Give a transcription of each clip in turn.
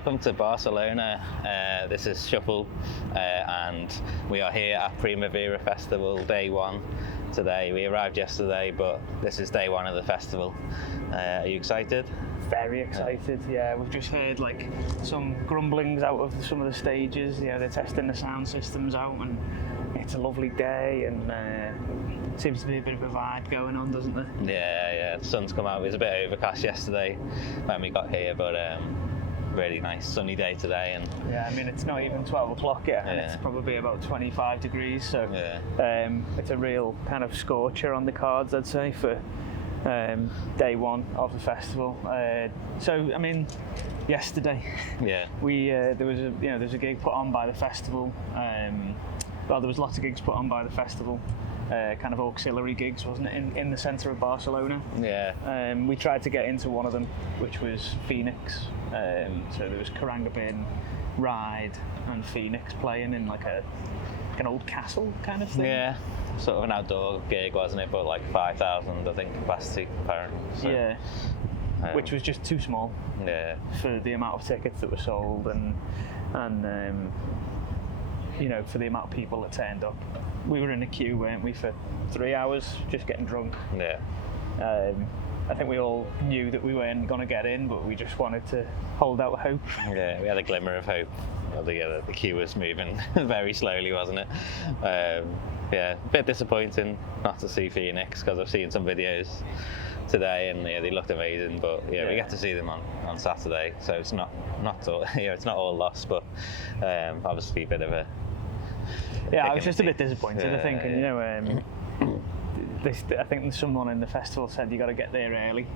welcome to Barcelona. This is Shuffle, and we are here at Primavera Festival, day one today. We arrived yesterday, but this is day one of the festival. Are you excited? Very excited, yeah. We've just heard like some grumblings out of some of the stages. They're testing the sound systems out, and it's a lovely day, and seems to be a bit of a vibe going on, doesn't there? Yeah. The sun's come out. It was a bit overcast yesterday when we got here, but really nice sunny day today. And yeah, I mean, it's not even 12 o'clock yet, and it's probably about 25 degrees, so it's a real kind of scorcher on the cards, I'd say, for day one of the festival. So I mean, yesterday, there was a gig put on by the festival. Well, there was lots of gigs put on by the festival. Kind of auxiliary gigs, wasn't it, in the centre of Barcelona? Yeah. We tried to get into one of them, which was Phoenix. So there was Karanga Bin, Ride, and Phoenix playing in like an old castle kind of thing. Yeah. Sort of an outdoor gig, wasn't it? But like 5,000, I think, capacity apparently. So, yeah. Which was just too small. Yeah. For the amount of tickets that were sold, and for the amount of people that turned up. We were in a queue, weren't we, for 3 hours, just getting drunk. Yeah. I think we all knew that we weren't going to get in, but we just wanted to hold out hope. Yeah, we had a glimmer of hope. The queue was moving very slowly, wasn't it? A bit disappointing not to see Phoenix, because I've seen some videos today, and they looked amazing. But we get to see them on Saturday, so it's not all, it's not all lost, but obviously a bit of a. Yeah, I was just a bit disappointed. I think, and I think someone in the festival said you got to get there early.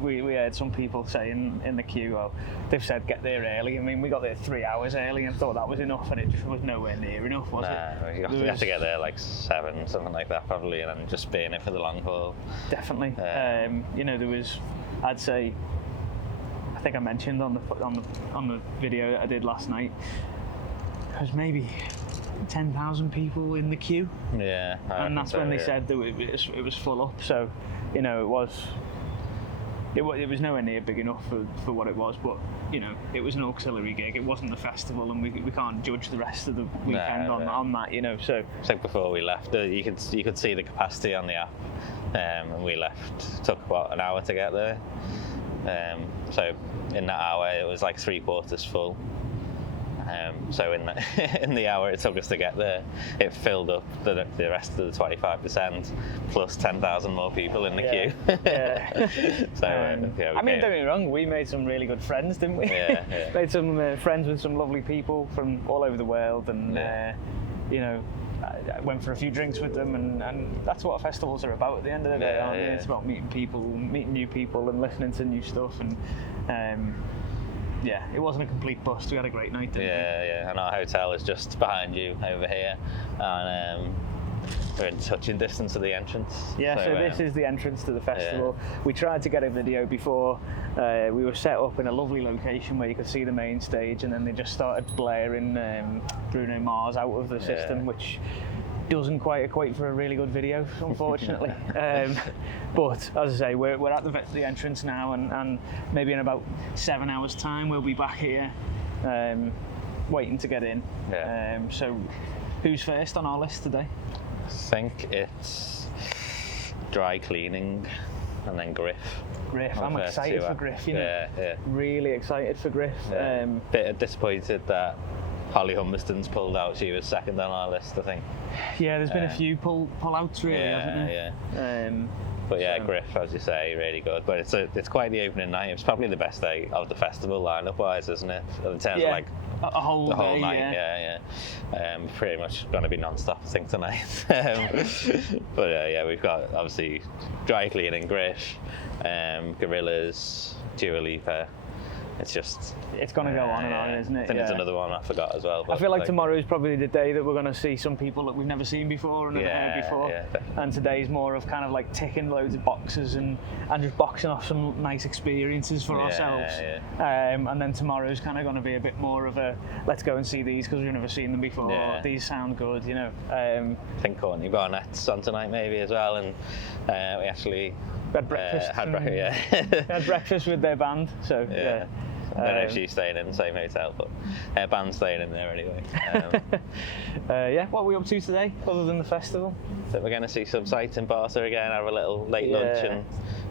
We heard some people saying in the queue, well, they've said get there early. I mean, we got there 3 hours early and thought that was enough, and it just was nowhere near enough, was it? You have to get there like 7, something like that, probably, and then just be in it for the long haul. Definitely. There was, I'd say, I think I mentioned on the video that I did last night, there was maybe 10,000 people in the queue. Yeah, and that's when they said that it was full up. So, it was nowhere near big enough for what it was. But it was an auxiliary gig. It wasn't the festival, and we can't judge the rest of the weekend on that. So before we left, you could see the capacity on the app, and we left. Took about an hour to get there. So in that hour, it was like 3/4 full. So in the hour it took us to get there, it filled up the rest of the 25%, plus 10,000 more people in the queue. Yeah. So I mean, don't get me wrong, we made some really good friends, didn't we? Yeah. Made some friends with some lovely people from all over the world, and I went for a few drinks with them, and that's what festivals are about at the end of the day, aren't they? It's about meeting people, meeting new people, and listening to new stuff, and it wasn't a complete bust. We had a great night, didn't we? Yeah, and our hotel is just behind you over here, and we're in touching distance of the entrance. Yeah, so this is the entrance to the festival. Yeah. We tried to get a video before. We were set up in a lovely location where you could see the main stage, and then they just started blaring Bruno Mars out of the system, which doesn't quite equate for a really good video, unfortunately. But as I say, we're at the entrance now, and maybe in about 7 hours' time we'll be back here, waiting to get in. Yeah. So, who's first on our list today? I think it's dry cleaning, and then Griff. I'm excited for Griff. Really excited for Griff. Bit disappointed that Holly Humberston's pulled out. She was second on our list, I think. Yeah, there's been a few pull-outs, really, hasn't there? Yeah. But yeah, Griff, as you say, really good. But it's quite the opening night. It's probably the best day of the festival lineup-wise, isn't it? In terms of like the whole night. Yeah. Pretty much going to be non-stop, I think, tonight. But we've got obviously Dry Cleaning, Griff, Gorillas, Dua Lipa. It's going to go on and on, isn't it? I think there's another one I forgot as well. But I feel like tomorrow is probably the day that we're going to see some people that we've never seen before and never heard before. Yeah, and today's more of kind of like ticking loads of boxes and just boxing off some nice experiences for ourselves. And then tomorrow's kind of going to be a bit more of a let's go and see these because we've never seen them before. Yeah. These sound good, I think Courtney Barnett's on tonight maybe as well, and we actually had breakfast. Had breakfast with their band, so yeah. I don't know if she's staying in the same hotel, but her band's staying in there anyway. Yeah, what are we up to today, other than the festival? So we're going to see some sights in Barca again, have a little late lunch and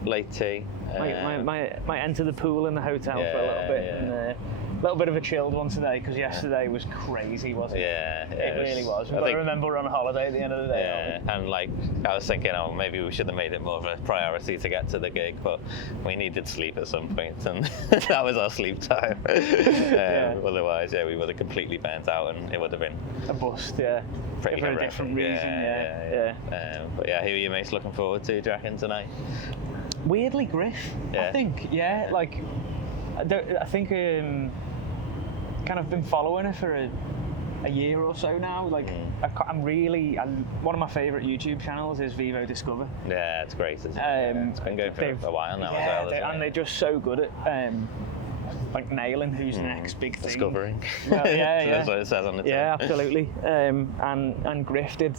late tea. Might enter the pool in the hotel for a little bit. And, a little bit of a chilled one today, because yesterday was crazy, wasn't it? Yeah, it really was. I remember we're on holiday at the end of the day. Yeah, and like I was thinking, maybe we should have made it more of a priority to get to the gig, but we needed sleep at some point, and that was our sleep time. Otherwise, we would have completely burnt out, and it would have been a bust. Yeah, pretty for a different reason. Yeah. But yeah, who are you most looking forward to, do you reckon, tonight? Weirdly, Griff. I think. Yeah, like I think. Kind of been following her for a year or so now. Like I'm one of my favourite YouTube channels is Vivo Discover. Yeah, it's great. Isn't it? It's been going for a while now as well. And they're just so good at like nailing who's the next big thing. Discovering. Well, That's what it says on the tin. Yeah, absolutely. And Griff did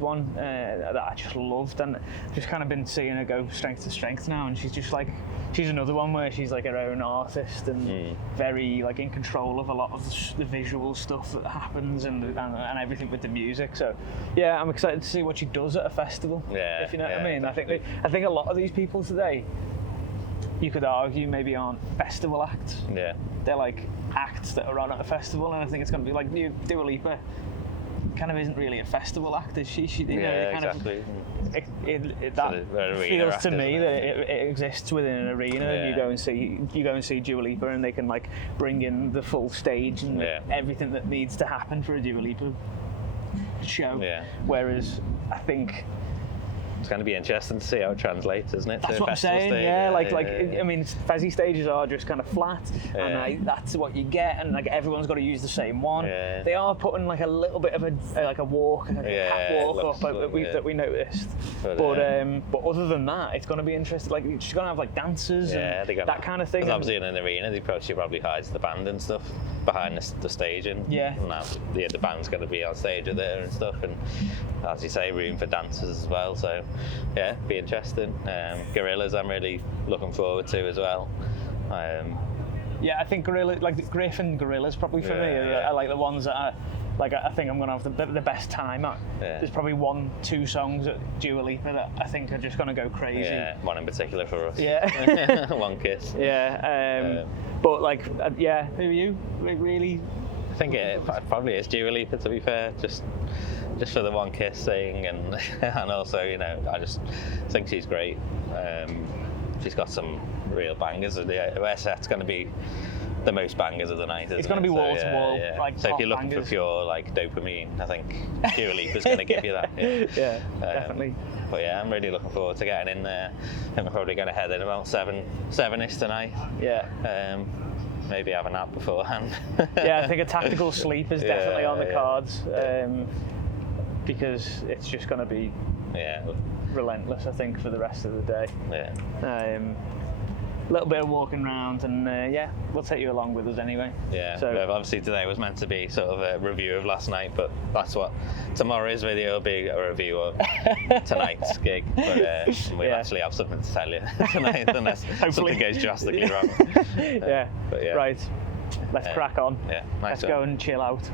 one that I just loved, and just kind of been seeing her go strength to strength now, and she's another one where she's like her own artist and very like in control of a lot of the visual stuff that happens and everything with the music. So yeah, I'm excited to see what she does at a festival. Yeah, if you know what I mean. Definitely. I think a lot of these people today, you could argue, maybe aren't festival acts. Yeah, they're like acts that are on at a festival, and I think it's going to be like Dua Lipa. Kind of isn't really a festival act, is she? Exactly. That feels to me that it exists within an arena, and you go and see Dua Lipa, and they can like bring in the full stage and everything that needs to happen for a Dua Lipa show. Yeah. Whereas I think it's going to be interesting to see how it translates, isn't it? That's what I'm saying. Stage. I mean, Fezzy stages are just kind of flat, and that's what you get, and like everyone's got to use the same one. Yeah. They are putting like a little bit of a walk, a catwalk up that we noticed. But other than that, it's going to be interesting. Like she's going to have like dancers and that kind of thing. Because obviously in an arena, she probably hides the band and stuff behind the staging. Yeah. And the band's going to be on stage there and stuff, and as you say, room for dancers as well. So. Yeah, be interesting. Gorillas, I'm really looking forward to as well. Yeah, I think Griff and Gorillas probably for me are like the ones that I think I'm going to have the best time at. Yeah. There's probably 1-2 songs at Dua Lipa that I think are just going to go crazy. Yeah, one in particular for us. Yeah. One Kiss. Yeah. But like, who are you? Really? I think it probably is Dua Lipa, to be fair. Just for the One Kiss thing, and also, I just think she's great. She's got some real bangers. Her set's going to be the most bangers of the night. It's going to be wall to wall. Like so if you're looking for pure like dopamine, I think Dua Lipa's going to give you that. Yeah, definitely. But yeah, I'm really looking forward to getting in there. I think we're probably going to head in about 7-ish tonight. Yeah. Maybe have a nap beforehand. Yeah, I think a tactical sleep is definitely on the cards. Because it's just going to be relentless, I think, for the rest of the day. Yeah. A little bit of walking around, and we'll take you along with us anyway. Yeah. So obviously today was meant to be sort of a review of last night, but that's what tomorrow's video will be, a review of tonight's gig. But we'll actually have something to tell you tonight, unless something goes drastically wrong. But right. Let's crack on. Yeah. Let's go and chill out.